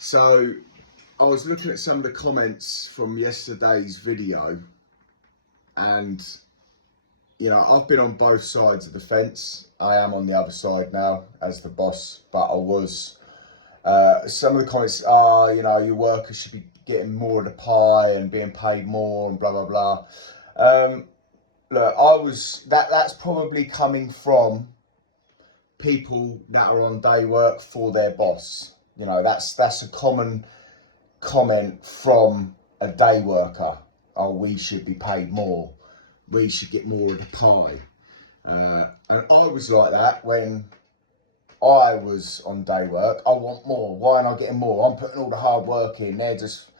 So I was looking at some of the comments from yesterday's video, and I've been on both sides of the fence. I am on the other side now as the boss, but I was. Some of the comments are, your workers should be getting more of the pie and being paid more and blah blah blah. Look, that's probably coming from people that are on day work for their boss. That's a common comment from a day worker. Oh, we should be paid more. We should get more of the pie. And I was like that when I was on day work. I want more. Why am I getting more? I'm putting all the hard work in. They're just,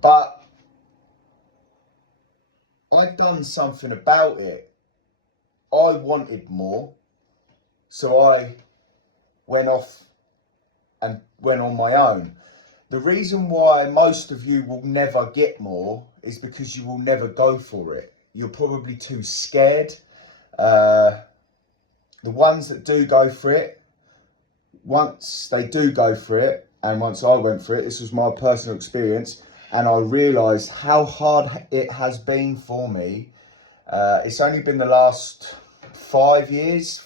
But I'd done something about it. I wanted more. So I went off and went on my own. The reason why most of you will never get more is because you will never go for it. You're probably too scared. The ones that do go for it, once they do go for it, and once I went for it, this was my personal experience, and I realised how hard it has been for me. It's only been the last 5 years,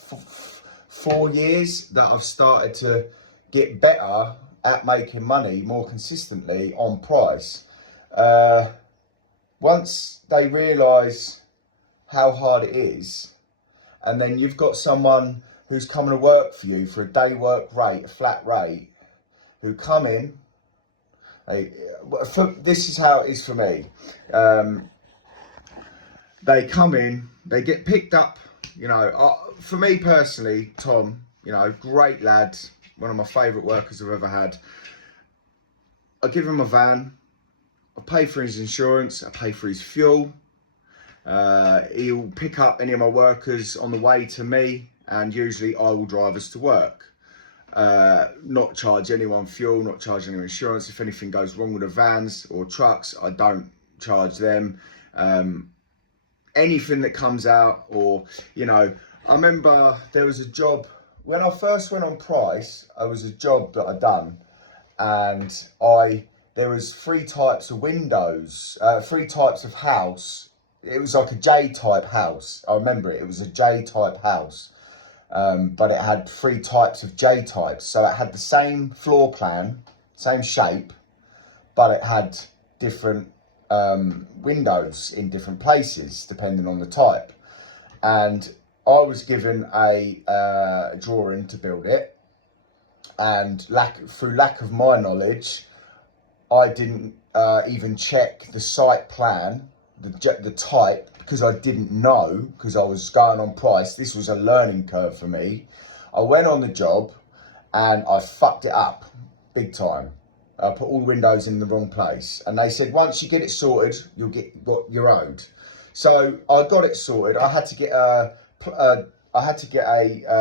4 years that I've started to get better at making money more consistently on price. Once they realise how hard it is, and then you've got someone who's coming to work for you for a day work rate, a flat rate, who come in, this is how it is for me. They come in, they get picked up, for me personally, Tom, great lad, one of my favourite workers I've ever had. I give him a van, I pay for his insurance, I pay for his fuel. He'll pick up any of my workers on the way to me, and usually I will drive us to work. Not charge anyone fuel, not charge anyone insurance. If anything goes wrong with the vans or trucks, I don't charge them. Anything that comes out, or, I remember there was a job, when I first went on price, there was a job that I done, and there was 3 types of windows, 3 types of house. It was like a J-type house. I remember it was a J-type house, but it had 3 types of J-types. So it had the same floor plan, same shape, but it had different windows in different places, depending on the type. And I was given a drawing to build it, and through lack of my knowledge, I didn't even check the site plan, the type, because I didn't know, because I was going on price. This was a learning curve for me. I went on the job and I fucked it up big time. I put all the windows in the wrong place, and they said once you get it sorted, you'll get what you're owed. So I got it sorted. I had to get a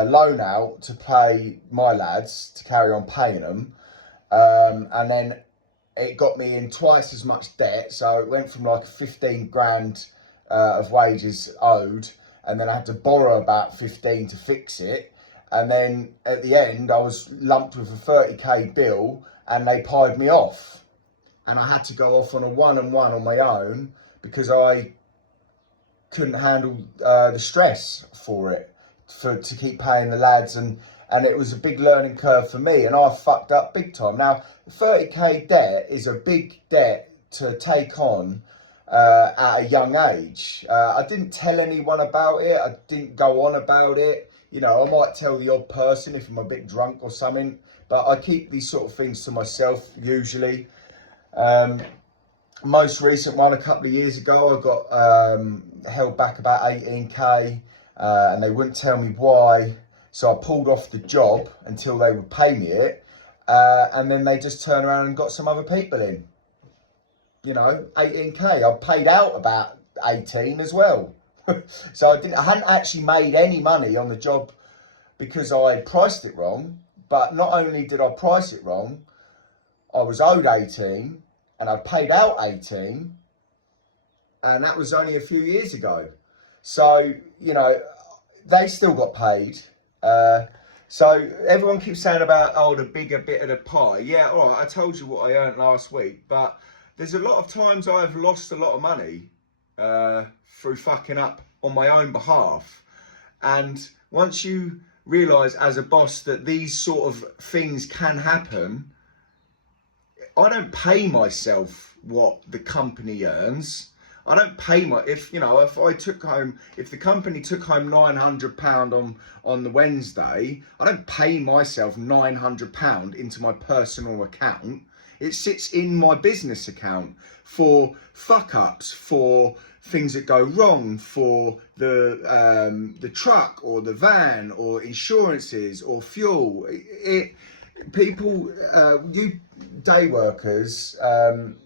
loan out to pay my lads to carry on paying them, and then it got me in twice as much debt. So it went from like 15 grand of wages owed, and then I had to borrow about 15 to fix it. And then at the end, I was lumped with a 30k bill, and they pied me off. And I had to go off on a one-on-one on my own because I couldn't handle the stress for it, to keep paying the lads, and it was a big learning curve for me, and I fucked up big time. Now, 30k debt is a big debt to take on at a young age. I didn't tell anyone about it. I didn't go on about it. I might tell the odd person if I'm a bit drunk or something, but I keep these sort of things to myself usually. Most recent one, a couple of years ago, I got held back about 18k, and they wouldn't tell me why. So I pulled off the job until they would pay me it, and then they just turned around and got some other people in. 18k. I paid out about 18 as well. So I hadn't actually made any money on the job because I priced it wrong. But not only did I price it wrong, I was owed 18, and I paid out 18, and that was only a few years ago. So they still got paid. So everyone keeps saying about, oh, the bigger bit of the pie. Yeah, all right, I told you what I earned last week, but there's a lot of times I've lost a lot of money through fucking up on my own behalf. And once you realise as a boss that these sort of things can happen, I don't pay myself what the company earns. I don't pay if the company took home £900 on the Wednesday, I don't pay myself £900 into my personal account. It sits in my business account for fuck ups, for things that go wrong, for the truck or the van or insurances or fuel. You day workers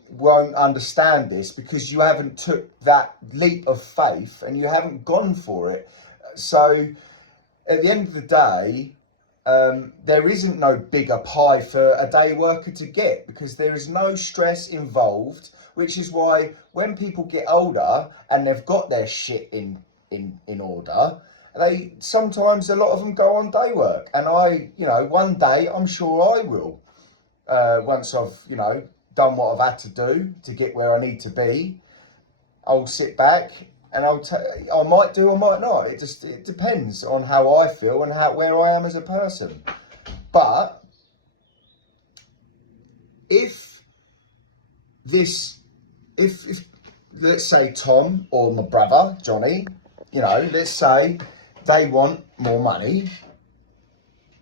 won't understand this because you haven't took that leap of faith and you haven't gone for it. So at the end of the day, there isn't no bigger pie for a day worker to get because there is no stress involved, which is why when people get older and they've got their shit in order, sometimes a lot of them go on day work. And one day I'm sure I will, once I've, done what I've had to do to get where I need to be. I'll sit back and I might do or might not. It depends on how I feel and where I am as a person. But if let's say Tom or my brother Johnny, let's say they want more money,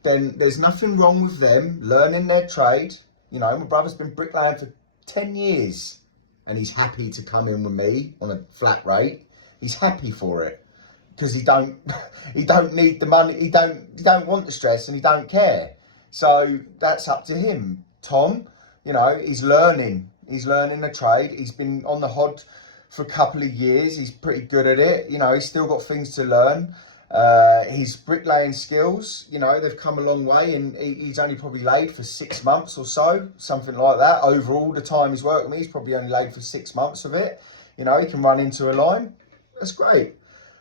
then there's nothing wrong with them learning their trade. My brother's been bricklaying for 10 years and he's happy to come in with me on a flat rate. He's happy for it because he don't need the money. He don't want the stress and he don't care. So that's up to him. Tom, he's learning the trade. He's been on the hod for a couple of years. He's pretty good at it. He's still got things to learn. His bricklaying skills, they've come a long way, and he's only probably laid for 6 months or so, something like that. Overall, the time he's worked with me, he's probably only laid for 6 months of it. He can run into a line. That's great.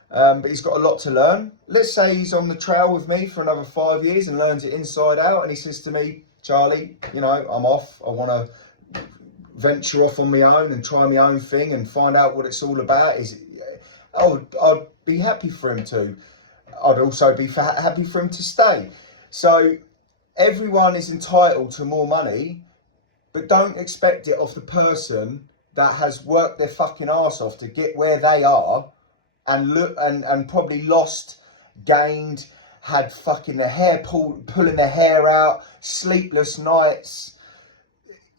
But he's got a lot to learn. Let's say he's on the trail with me for another 5 years and learns it inside out, and he says to me, Charlie, I'm off. I want to venture off on my own and try my own thing and find out what it's all about. I'd be happy for him to. I'd also be happy for him to stay. So everyone is entitled to more money, but don't expect it off the person that has worked their fucking arse off to get where they are and probably lost, gained, had fucking their hair pulling their hair out, sleepless nights.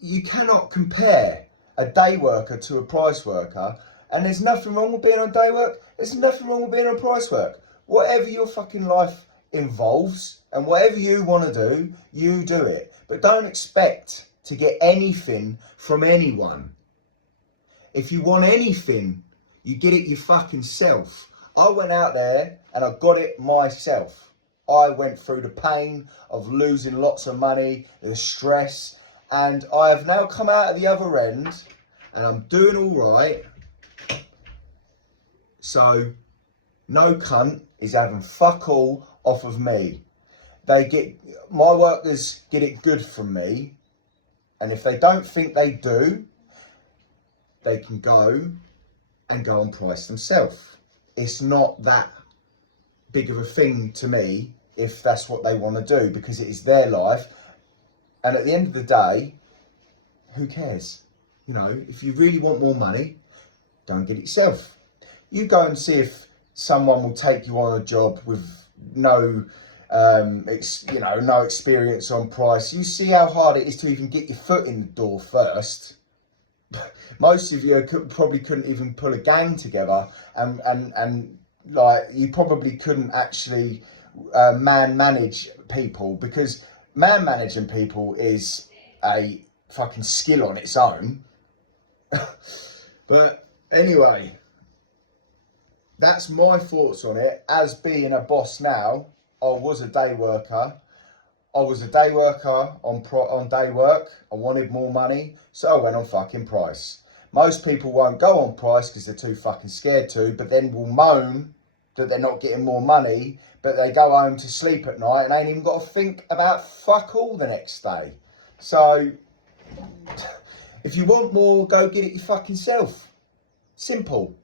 You cannot compare a day worker to a price worker, and there's nothing wrong with being on day work. There's nothing wrong with being on price work. Whatever your fucking life involves and whatever you want to do, you do it. But don't expect to get anything from anyone. If you want anything, you get it your fucking self. I went out there and I got it myself. I went through the pain of losing lots of money, the stress, and I have now come out at the other end and I'm doing all right. So no cunt is having fuck all off of me. My workers get it good from me, and if they don't think they do, they can go on price themselves. It's not that big of a thing to me if that's what they want to do, because it is their life. And at the end of the day, who cares? If you really want more money, don't get it yourself. You go and see if someone will take you on a job with no experience on price. You see how hard it is to even get your foot in the door first. Most of you probably couldn't even pull a gang together, and you probably couldn't actually man manage people, because man managing people is a fucking skill on its own. But anyway, that's my thoughts on it. As being a boss now, I was a day worker. I was a day worker on day work. I wanted more money, so I went on fucking price. Most people won't go on price because they're too fucking scared to, but then will moan that they're not getting more money, but they go home to sleep at night and ain't even got to think about fuck all the next day. So, if you want more, go get it your fucking self. Simple.